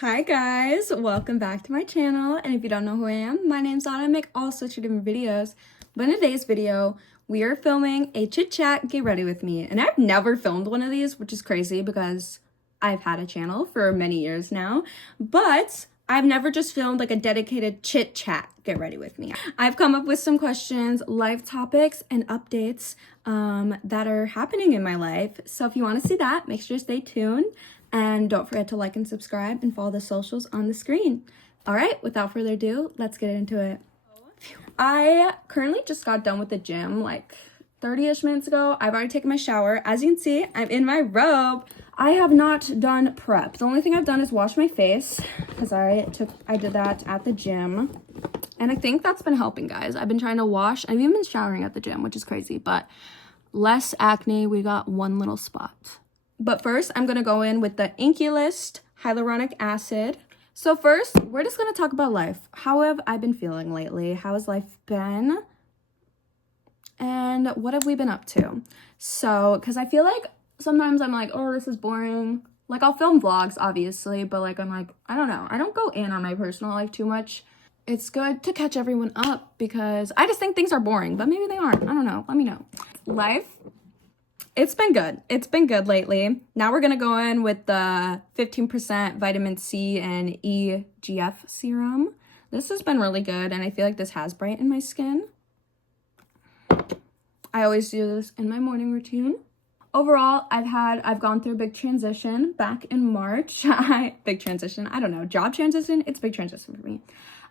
Hi guys, welcome back to my channel, and if you don't know who I am, my name's Autumn. I make all sorts of different videos, but in today's video, we are filming a chit chat get ready with me, and I've never filmed one of these, which is crazy because I've had a channel for many years now, but I've never just filmed like a dedicated chit chat get ready with me. I've come up with some questions, life topics, and updates that are happening in my life, so if you want to see that, make sure to stay tuned. And don't forget to like and subscribe and follow the socials on the screen. All right, without further ado, let's get into it. I currently just got done with the gym like 30-ish minutes ago. I've already taken my shower. As you can see, I'm in my robe. I have not done prep. The only thing I've done is wash my face because I did that at the gym. And I think that's been helping, guys. I've been trying to wash. I've even been showering at the gym, which is crazy, but less acne. We got one little spot. But first, I'm going to go in with the Inky List Hyaluronic Acid. So first, we're just going to talk about life. How have I been feeling lately? How has life been? And what have we been up to? So, because I feel like sometimes I'm like, oh, this is boring. Like, I'll film vlogs, obviously, but like, I'm like, I don't know. I don't go in on my personal life too much. It's good to catch everyone up because I just think things are boring, but maybe they aren't. I don't know. Let me know. Life. It's been good. It's been good lately. Now we're going to go in with the 15% vitamin C and EGF serum. This has been really good, and I feel like this has brightened my skin. I always do this in my morning routine. Overall, I've gone through a big transition back in March. Big transition. I don't know. Job transition? It's a big transition for me.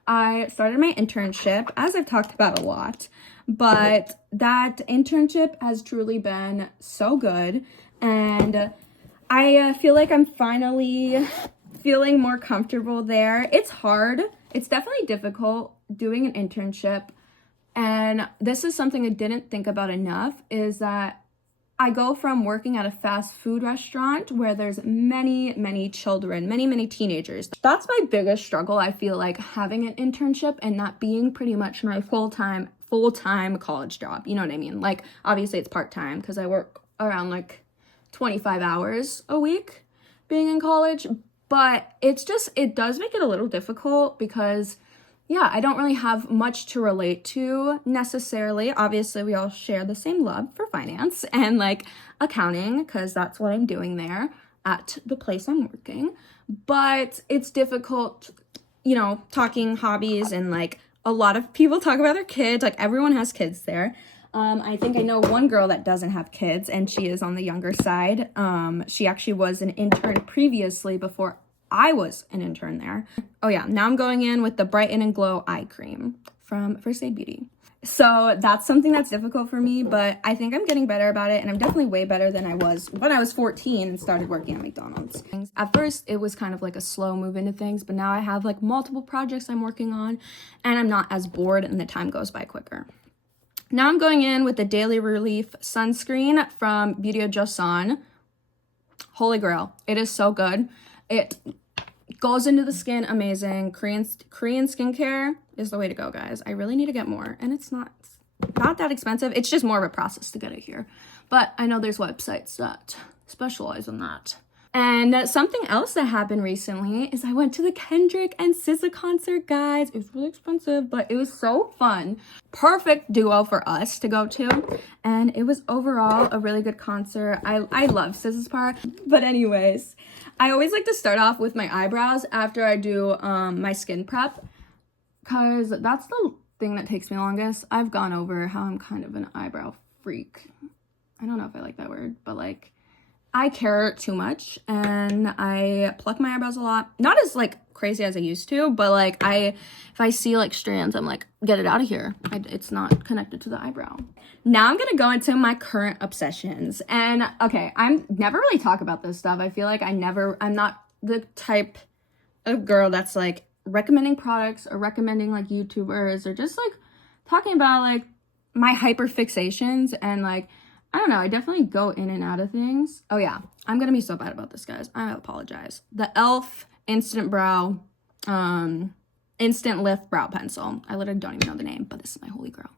I started my internship, as I've talked about a lot, but that internship has truly been so good, and I feel like I'm finally feeling more comfortable there. It's hard. It's definitely difficult doing an internship, and this is something I didn't think about enough, is that I go from working at a fast food restaurant where there's many children, many teenagers. That's my biggest struggle, I feel like, having an internship and not being pretty much my full-time college job. You know what I mean? Like, obviously it's part-time because I work around like 25 hours a week being in college, but it does make it a little difficult because yeah, I don't really have much to relate to necessarily. Obviously, we all share the same love for finance and like accounting because that's what I'm doing there at the place I'm working. But it's difficult, you know, talking hobbies, and like a lot of people talk about their kids. Like everyone has kids there. I think I know one girl that doesn't have kids, and she is on the younger side. She actually was an intern previously before I was an intern there. Oh yeah, now I'm going in with the Brighten and Glow Eye Cream from First Aid Beauty. So that's something that's difficult for me, but I think I'm getting better about it, and I'm definitely way better than I was when I was 14 and started working at McDonald's. At first, it was kind of like a slow move into things, but now I have like multiple projects I'm working on, and I'm not as bored, and the time goes by quicker. Now I'm going in with the Daily Relief Sunscreen from Beauty Joseon. Holy grail. It is so good. It goes into the skin amazing. Korean skincare is the way to go, guys. I really need to get more, and it's not that expensive. It's just more of a process to get it here, but I know there's websites that specialize in that. And something else that happened recently is I went to the Kendrick and SZA concert, guys. It was really expensive, but it was so fun. Perfect duo for us to go to, and it was overall a really good concert. I love SZA's part, but anyways, I always like to start off with my eyebrows after I do my skin prep, because that's the thing that takes me longest. I've gone over how I'm kind of an eyebrow freak. I don't know if I like that word, but like, I care too much, and I pluck my eyebrows a lot. Not as like crazy as I used to, but like if I see like strands, I'm like, get it out of here. It's not connected to the eyebrow. Now I'm gonna go into my current obsessions, and okay, I'm never really talk about this stuff. I feel like I'm not the type of girl that's like recommending products or recommending like YouTubers or just like talking about like my hyper fixations, and like I don't know, I definitely go in and out of things. Oh yeah, I'm gonna be so bad about this, guys. I apologize. The e.l.f. Instant Lift Brow Pencil. I literally don't even know the name, but this is my holy grail.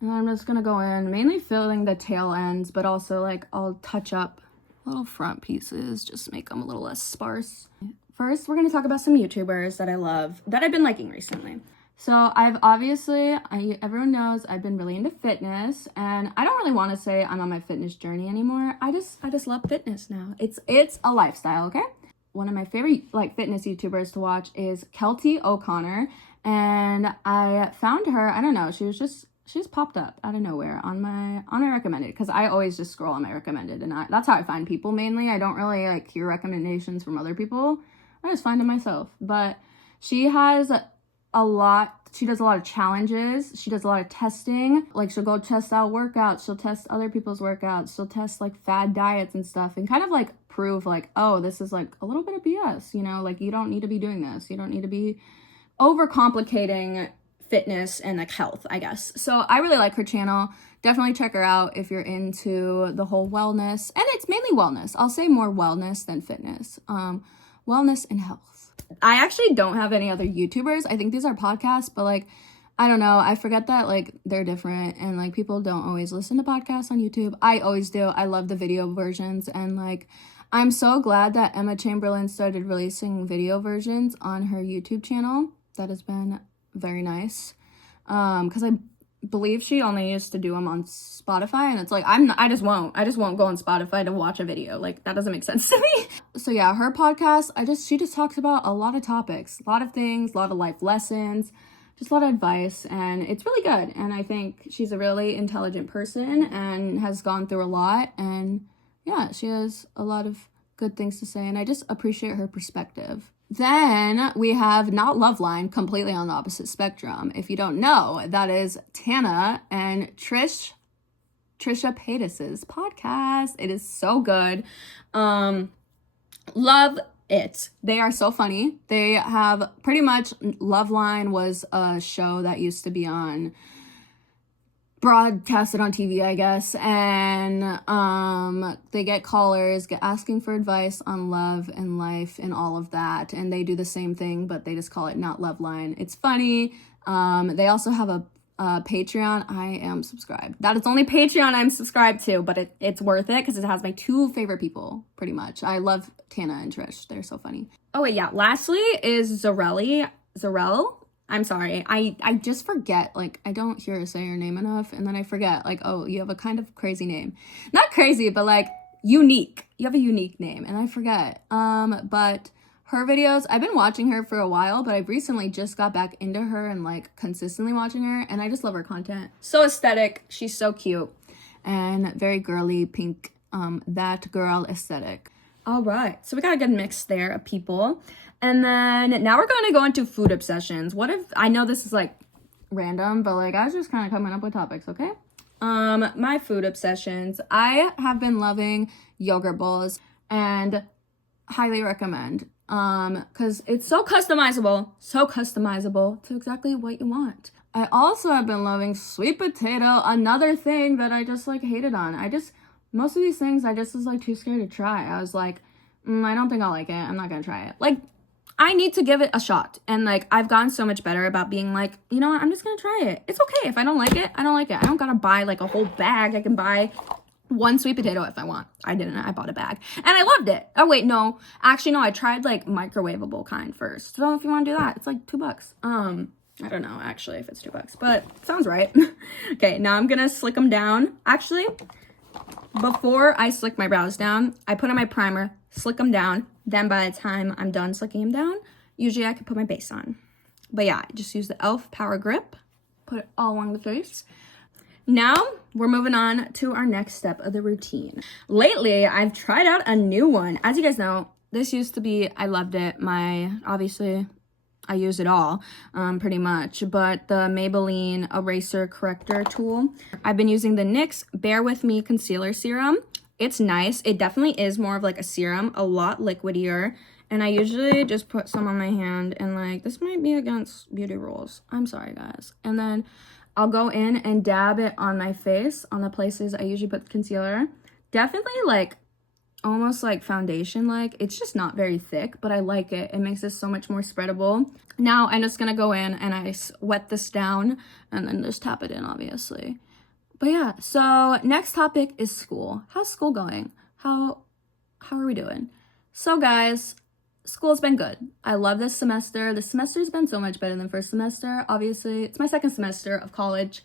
And I'm just gonna go in, mainly filling the tail ends, but also like I'll touch up little front pieces, just make them a little less sparse. First, we're going to talk about some YouTubers that I love, that I've been liking recently. So everyone knows I've been really into fitness, and I don't really want to say I'm on my fitness journey anymore. I just love fitness now. It's a lifestyle, okay? One of my favorite fitness YouTubers to watch is Kelty O'Connor, and I found her, I don't know, she just popped up out of nowhere on my recommended, because I always just scroll on my recommended, and that's how I find people mainly. I don't really hear recommendations from other people. I just find them myself. But she does a lot of challenges. She does a lot of testing. She'll go test out workouts. She'll test other people's workouts. She'll test fad diets and stuff, and kind of prove oh, this is a little bit of BS, you don't need to be doing this. You don't need to be overcomplicating fitness and health, I guess. So I really like her channel. Definitely check her out if you're into the whole wellness, and it's mainly wellness. I'll say more wellness than fitness. Wellness and health. I actually don't have any other YouTubers. I think these are podcasts, but I don't know. I forget that they're different, and people don't always listen to podcasts on YouTube. I always do. I love the video versions, and I'm so glad that Emma Chamberlain started releasing video versions on her YouTube channel. That has been very nice. Because I believe she only used to do them on Spotify, and it's I just won't go on Spotify to watch a video. That doesn't make sense to me. So yeah, her podcast, she just talks about a lot of topics, a lot of things, a lot of life lessons, just a lot of advice, and it's really good. And I think she's a really intelligent person and has gone through a lot, and yeah, she has a lot of good things to say, and I just appreciate her perspective. Then we have Not Loveline, completely on the opposite spectrum. If you don't know, that is Tana and Trisha Paytas's podcast. It is so good. Love it. They are so funny. They have pretty much, Loveline was a show that used to be broadcasted on TV, I guess, and they get callers asking for advice on love and life and all of that, and they do the same thing, but they just call it Not Loveline. It's funny. They also have a Patreon. I am subscribed. That is the only Patreon I'm subscribed to, but it's worth it because it has my two favorite people, pretty much. I love Tana and Trish. They're so funny. Oh wait, yeah. Lastly is Zarel. I'm sorry. I just forget. I don't hear her say her name enough, and then I forget. Oh, you have a kind of crazy name. Not crazy, but unique. You have a unique name, and I forget. But her videos, I've been watching her for a while, but I've recently just got back into her and consistently watching her, and I just love her content. So aesthetic. She's so cute and very girly, pink. That girl aesthetic. All right. So we got a good mix there of people. And then now we're going to go into food obsessions. I know this is random, but I was just kind of coming up with topics, okay? My food obsessions. I have been loving yogurt bowls and highly recommend. Because it's so customizable to exactly what you want. I also have been loving sweet potato, another thing that I just hated on. Most of these things I just was too scared to try. I was I don't think I'll like it. I'm not gonna try it. I need to give it a shot. And I've gotten so much better about being you know what, I'm just gonna try it. It's okay. If I don't like it, I don't like it. I don't gotta buy a whole bag. I can buy one sweet potato if I want. I didn't. I bought a bag. And I loved it. Oh, wait, no. Actually, no, I tried microwavable kind first. So if you want to do that, it's $2. I don't know actually if it's $2, but sounds right. Okay, now I'm gonna slick them down. Actually, before I slick my brows down, I put on my primer, slick them down. Then by the time I'm done slicking them down, usually I can put my base on. But yeah, just use the e.l.f. Power Grip. Put it all along the face. Now, we're moving on to our next step of the routine. Lately, I've tried out a new one. As you guys know, this used to be, I loved it. Obviously, I use it all, pretty much. But the Maybelline Eraser Corrector Tool. I've been using the NYX Bare With Me Concealer Serum. It's nice. It definitely is more of a serum, a lot liquidier. And I usually just put some on my hand and this might be against beauty rules. I'm sorry, guys. And then I'll go in and dab it on my face, on the places I usually put concealer. Definitely almost foundation. It's just not very thick, but I like it. It makes it so much more spreadable. Now I'm just gonna go in and I wet this down and then just tap it in, obviously. But yeah, so next topic is school. How's school going? How are we doing? So guys, school's been good. I love this semester. This semester's been so much better than first semester. Obviously, it's my second semester of college,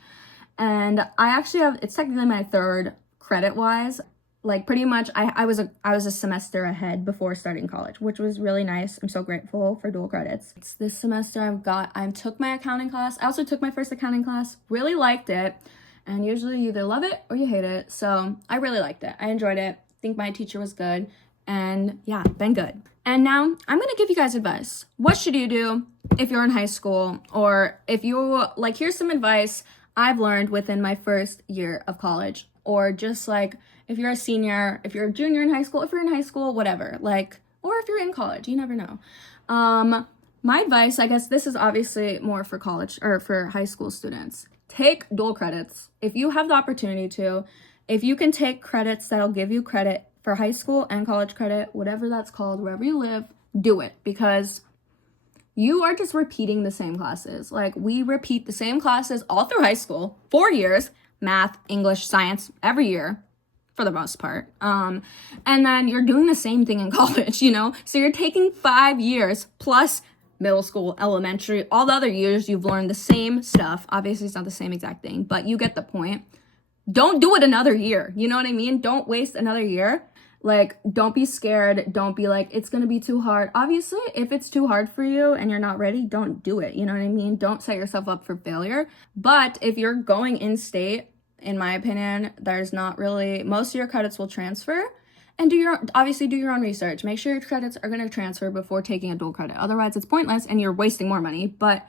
and I actually have, it's technically my third credit-wise. Like, pretty much, I was a semester ahead before starting college, which was really nice. I'm so grateful for dual credits. It's this semester I took my accounting class. I also took my first accounting class. Really liked it. And usually you either love it or you hate it. So I really liked it. I enjoyed it. Think my teacher was good. And yeah, been good. And now I'm going to give you guys advice. What should you do if you're in high school? Or if you, like, here's some advice I've learned within my first year of college. Or just like, if you're a senior, if you're a junior in high school, if you're in high school, whatever. Like, or if you're in college, you never know. My advice, I guess this is obviously more for college or for high school students. Take dual credits. If you have the opportunity to, if you can take credits that'll give you credit for high school and college credit, whatever that's called, wherever you live, do it, because you are just repeating the same classes. Like, we repeat the same classes all through high school, 4 years, math, English, science, every year, for the most part. And then you're doing the same thing in college, you know? So you're taking 5 years plus middle school, elementary, all the other years you've learned the same stuff. Obviously, it's not the same exact thing, but you get the point. Don't do it another year. You know what I mean? Don't waste another year. Like, don't be scared. Don't be like, it's going to be too hard. Obviously, if it's too hard for you and you're not ready, don't do it. You know what I mean? Don't set yourself up for failure. But if you're going in state, in my opinion, there's not really, most of your credits will transfer. And obviously do your own research. Make sure your credits are going to transfer before taking a dual credit. Otherwise, it's pointless and you're wasting more money. But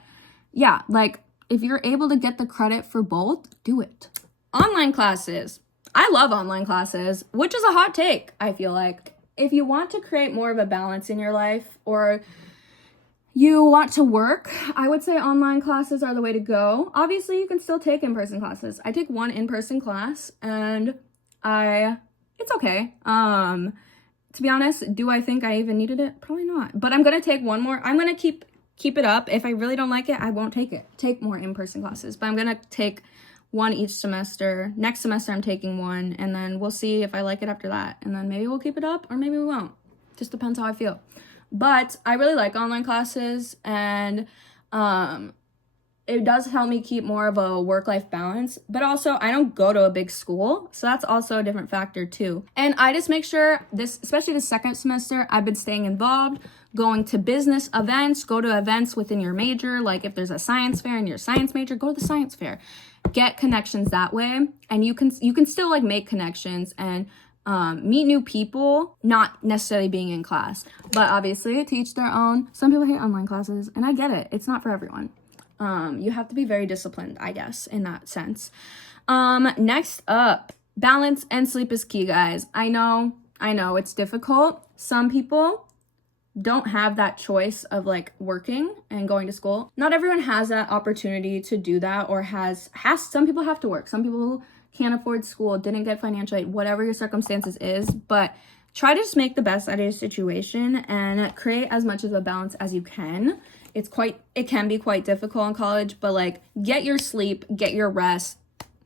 yeah, like, if you're able to get the credit for both, do it. Online classes. I love online classes, which is a hot take, I feel like. If you want to create more of a balance in your life, or you want to work, I would say online classes are the way to go. Obviously, you can still take in-person classes. I take one in-person class, and it's okay. To be honest, do I think I even needed it? Probably not. But I'm gonna take one more. I'm gonna keep it up. If I really don't like it, I won't take more in-person classes. But I'm gonna take one each semester. Next semester, I'm taking one, and then we'll see if I like it after that. And then maybe we'll keep it up, or maybe we won't. Just depends how I feel. But I really like online classes, and it does help me keep more of a work-life balance. But also, I don't go to a big school, so that's also a different factor too. And I just make sure, especially the second semester, I've been staying involved, going to business events, go to events within your major. Like, if there's a science fair in your science major, go to the science fair. Get connections that way, and you can still, like, make connections and meet new people, not necessarily being in class. But obviously, to each their own. Some people hate online classes, and I get it. It's not for everyone. You have to be very disciplined, I guess, in that sense. Next up, balance and sleep is key, guys. I know it's difficult. Some people don't have that choice of, like, working and going to school. Not everyone has that opportunity to do that, or some people have to work. Some people can't afford school, didn't get financial aid, whatever your circumstances is. But try to just make the best out of your situation and create as much of a balance as you can. It can be quite difficult in college, but, like, get your sleep, get your rest,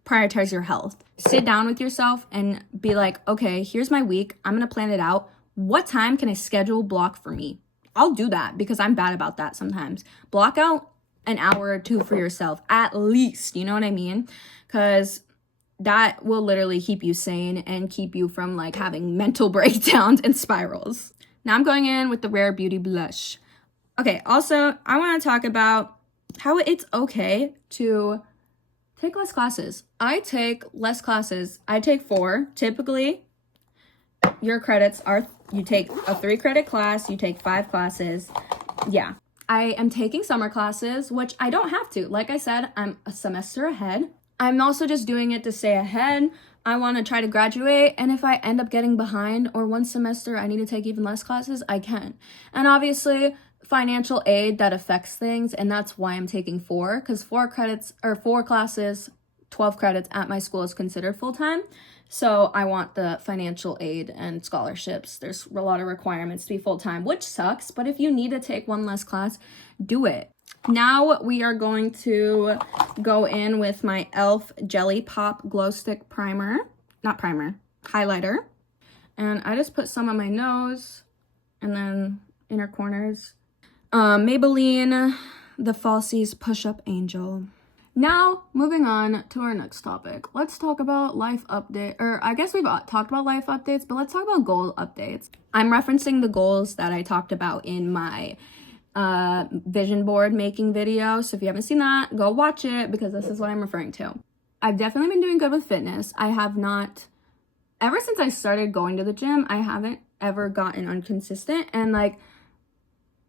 prioritize your health. Sit down with yourself and be like, okay, here's my week. I'm going to plan it out. What time can I schedule block for me? I'll do that, because I'm bad about that sometimes. Block out an hour or two for yourself, at least, you know what I mean? Because that will literally keep you sane and keep you from, like, having mental breakdowns and spirals. Now I'm going in with the Rare Beauty Blush. Okay, also, I want to talk about how it's okay to take less classes. I take less classes. I take 4. Typically, your credits are, you take a 3-credit class, you take 5 classes. Yeah. I am taking summer classes, which I don't have to. Like I said, I'm a semester ahead. I'm also just doing it to stay ahead. I want to try to graduate, and if I end up getting behind, or one semester I need to take even less classes, I can. And obviously, financial aid, that affects things, and that's why I'm taking 4, because 4 classes, 12 credits at my school is considered full-time. So I want the financial aid and scholarships. There's a lot of requirements to be full-time, which sucks, but if you need to take one less class, do it. Now we are going to go in with my e.l.f. Jelly Pop Glow Stick highlighter. And I just put some on my nose and then inner corners. Maybelline, the Falsies Push-Up Angel. Now, moving on to our next topic. Let's talk about life update, or I guess we've talked about life updates, but let's talk about goal updates. I'm referencing the goals that I talked about in my vision board making video. So if you haven't seen that, go watch it because this is what I'm referring to. I've definitely been doing good with fitness. I have not, ever since I started going to the gym, I haven't ever gotten inconsistent, and like,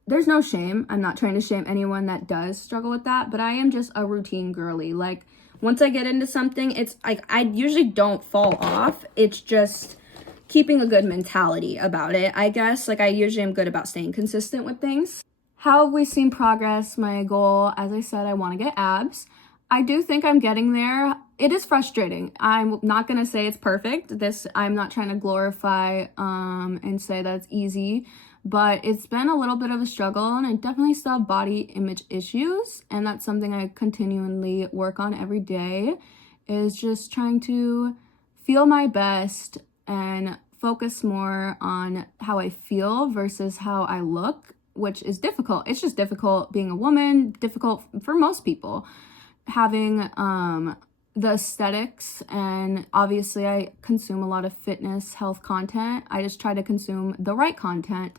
there's no shame. I'm not trying to shame anyone that does struggle with that, but I am just a routine girly. Like, once I get into something, it's like, I usually don't fall off. It's just keeping a good mentality about it, I guess. Like, I usually am good about staying consistent with things. How have we seen progress? My goal, as I said, I want to get abs. I do think I'm getting there. It is frustrating. I'm not going to say it's perfect. I'm not trying to glorify and say that it's easy, but it's been a little bit of a struggle, and I definitely still have body image issues, and that's something I continually work on every day, is just trying to feel my best and focus more on how I feel versus how I look, which is difficult. It's just difficult being a woman, difficult for most people. Having the aesthetics, and obviously I consume a lot of fitness, health content. I just try to consume the right content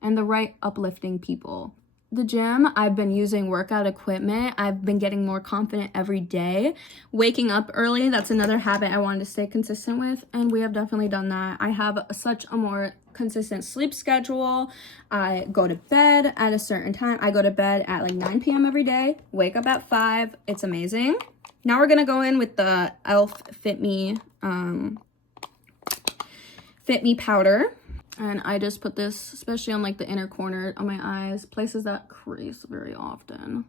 and the right uplifting people. The gym, I've been using workout equipment. I've been getting more confident every day. Waking up early, that's another habit I wanted to stay consistent with, and we have definitely done that. I have such a more consistent sleep schedule. I go to bed at a certain time. I go to bed at like 9 p.m. every day, wake up at 5. It's amazing. Now we're gonna go in with the e.l.f. Fit Me powder. And I just put this, especially on like the inner corner of my eyes, places that crease very often.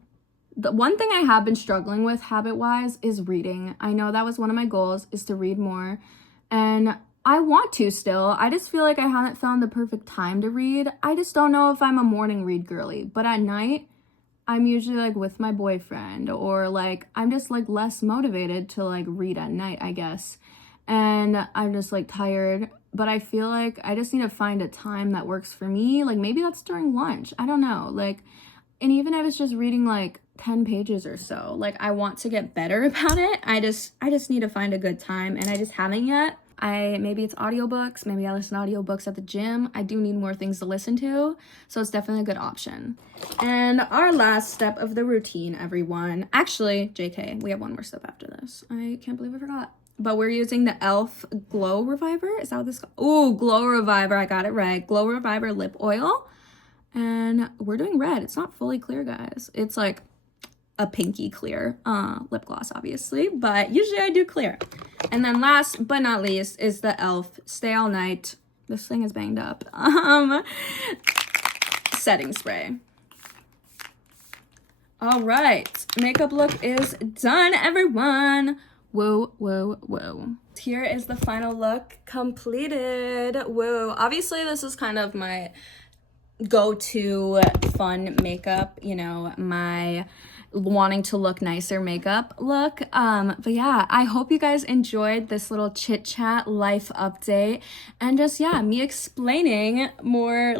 The one thing I have been struggling with habit-wise is reading. I know that was one of my goals, is to read more. And I want to still. I just feel like I haven't found the perfect time to read. I just don't know if I'm a morning read girly. But at night, I'm usually like with my boyfriend, or like I'm just like less motivated to like read at night, I guess. And I'm just like tired, but I feel like I just need to find a time that works for me. Like maybe that's during lunch. I don't know. Like, and even if it's just reading like 10 pages or so, like I want to get better about it. I just need to find a good time, and I just haven't yet. Maybe it's audiobooks. Maybe I listen to audiobooks at the gym. I do need more things to listen to, so it's definitely a good option. And our last step of the routine, everyone. Actually, JK, we have one more step after this. I can't believe I forgot. But we're using the e.l.f. Glow Reviver. Is that what this is called? Oh, Glow Reviver. I got it right. Glow Reviver lip oil. And we're doing red. It's not fully clear, guys. It's like a pinky clear lip gloss, obviously, but usually I do clear. And then last but not least is the e.l.f. Stay All Night. This thing is banged up. Setting spray. All right, makeup look is done, everyone. Whoa, whoa, whoa. Here is the final look completed. Whoa, obviously this is kind of my go-to fun makeup, you know, my wanting to look nicer makeup look. But yeah, I hope you guys enjoyed this little chit chat life update, and just, yeah, me explaining more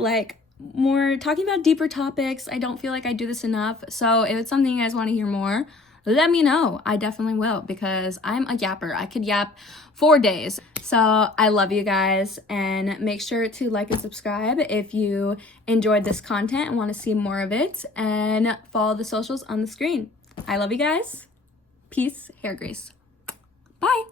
talking about deeper topics. I don't feel like I do this enough. So if it's something you guys want to hear more, let me know. I definitely will, because I'm a yapper. I could yap for days. So I love you guys, and make sure to like and subscribe if you enjoyed this content and want to see more of it, and follow the socials on the screen. I love you guys. Peace, hair grease. Bye.